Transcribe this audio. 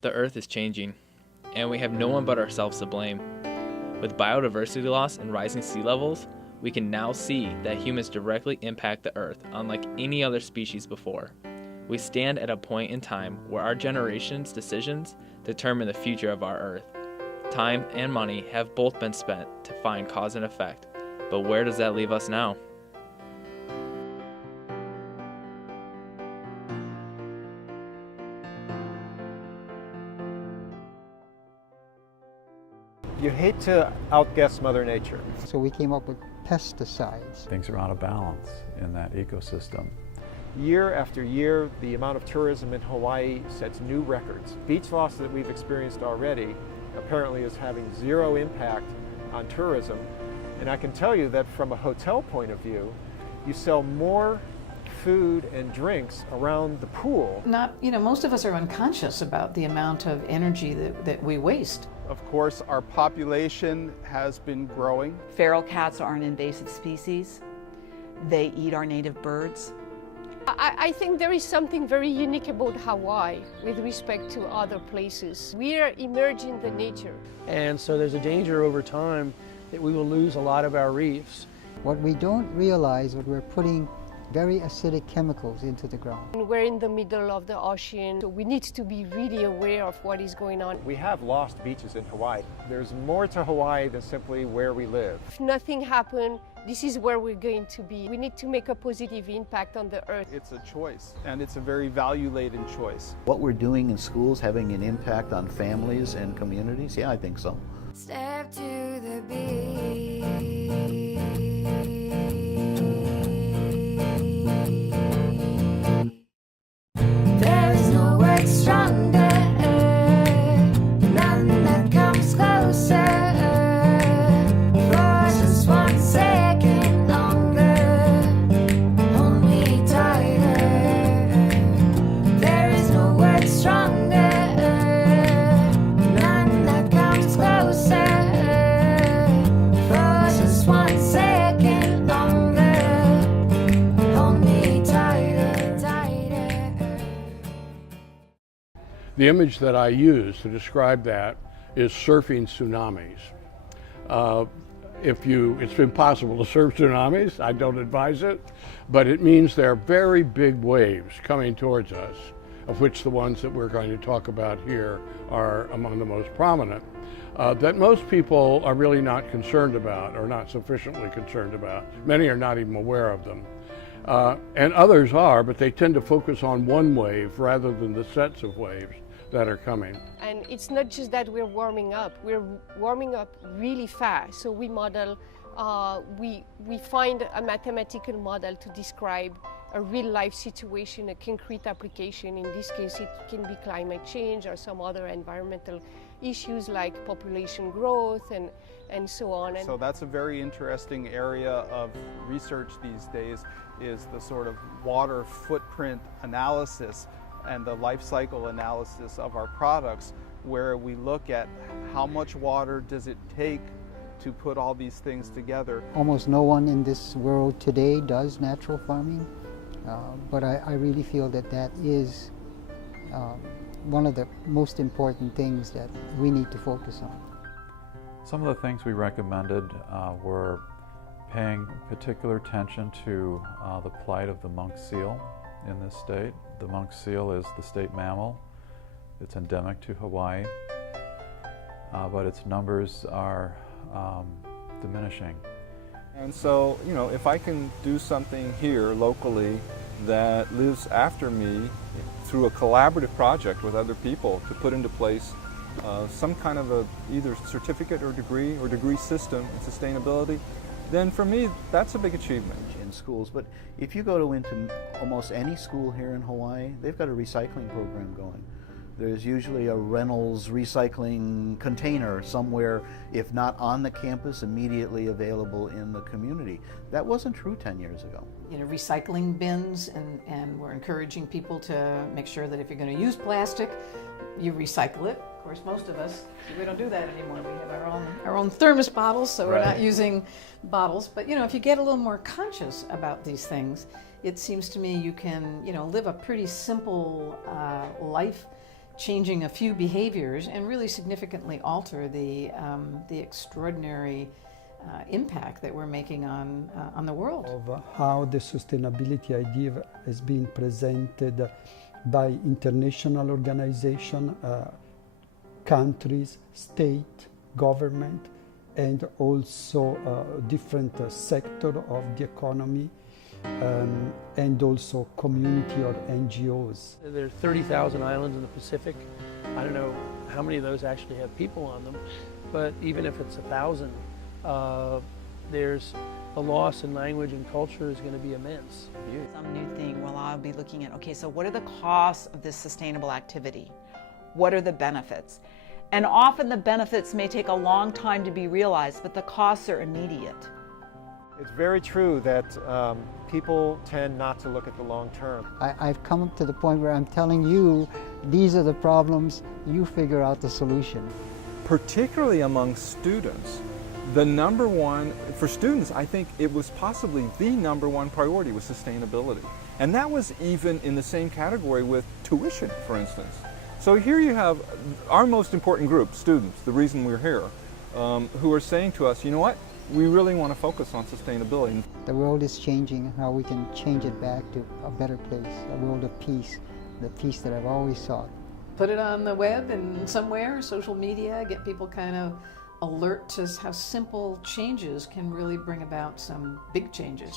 The Earth is changing, and we have no one but ourselves to blame. With biodiversity loss and rising sea levels, we can now see that humans directly impact the Earth unlike any other species before. We stand at a point in time where our generation's decisions determine the future of our Earth. Time and money have both been spent to find cause and effect, but where does that leave us now? You hate to outguess Mother Nature. So we came up with pesticides. Things are out of balance in that ecosystem. Year after year, the amount of tourism in Hawaii sets new records. Beach loss that we've experienced already apparently is having zero impact on tourism. And I can tell you that from a hotel point of view, you sell more food and drinks around the pool. Most of us are unconscious about the amount of energy that we waste. Of course, our population has been growing. Feral cats are an invasive species. They eat our native birds. I think there is something very unique about Hawaii with respect to other places. We are emerging the nature. And so there's a danger over time that we will lose a lot of our reefs. What we don't realize is we're putting very acidic chemicals into the ground. We're in the middle of the ocean, so we need to be really aware of what is going on. We have lost beaches in Hawaii. There's more to Hawaii than simply where we live. If nothing happened, this is where we're going to be. We need to make a positive impact on the Earth. It's a choice, and it's a very value-laden choice. What we're doing in schools having an impact on families and communities? Yeah, I think so. Step to the beat. There's no word stronger, none that comes closer. For just 1 second longer, hold me tighter. There is no word stronger, none that comes closer. For just 1 second longer, hold me tighter, tighter. The image that I use to describe that is surfing tsunamis. It's impossible to surf tsunamis, I don't advise it, but it means there are very big waves coming towards us, of which the ones that we're going to talk about here are among the most prominent, that most people are really not concerned about or not sufficiently concerned about. Many are not even aware of them. And others are, but they tend to focus on one wave rather than the sets of waves that are coming. And it's not just that we're warming up really fast. So we model, we find a mathematical model to describe a real life situation, a concrete application. In this case, it can be climate change or some other environmental issues like population growth and so on. So that's a very interesting area of research these days, is the sort of water footprint analysis and the life cycle analysis of our products, where we look at how much water does it take to put all these things together. Almost no one in this world today does natural farming, but I really feel that that is one of the most important things that we need to focus on. Some of the things we recommended were paying particular attention to the plight of the monk seal in this state. The monk seal is the state mammal. It's endemic to Hawaii, but its numbers are diminishing. And so, if I can do something here locally that lives after me through a collaborative project with other people to put into place some kind of either certificate or degree system in sustainability, then for me, that's a big achievement. In schools, but if you go into almost any school here in Hawaii, they've got a recycling program going. There's usually a Reynolds recycling container somewhere, if not on the campus, immediately available in the community. That wasn't true 10 years ago. Recycling bins, and we're encouraging people to make sure that if you're going to use plastic, you recycle it. Of course, most of us, we don't do that anymore. We have our own thermos bottles, so we're not using bottles. But if you get a little more conscious about these things, it seems to me you can live a pretty simple life changing a few behaviors and really significantly alter the extraordinary impact that we're making on the world. Of how the sustainability idea has been presented by international organizations, countries, state, government, and also different sector of the economy, and also community or NGOs. There are 30,000 islands in the Pacific. I don't know how many of those actually have people on them, but even if it's 1,000, there's the loss in language and culture is going to be immense. Some new thing, well, I'll be looking at, okay, so what are the costs of this sustainable activity? What are the benefits? And often the benefits may take a long time to be realized, but the costs are immediate. It's very true that people tend not to look at the long term. I've come up to the point where I'm telling you, these are the problems, you figure out the solution. Particularly among students, the number one, for students, I think it was possibly the number one priority was sustainability. And that was even in the same category with tuition, for instance. So here you have our most important group, students, the reason we're here, who are saying to us, you know what, we really want to focus on sustainability. The world is changing, how we can change it back to a better place, a world of peace, the peace that I've always sought. Put it on the web and somewhere, social media, get people kind of alert to how simple changes can really bring about some big changes.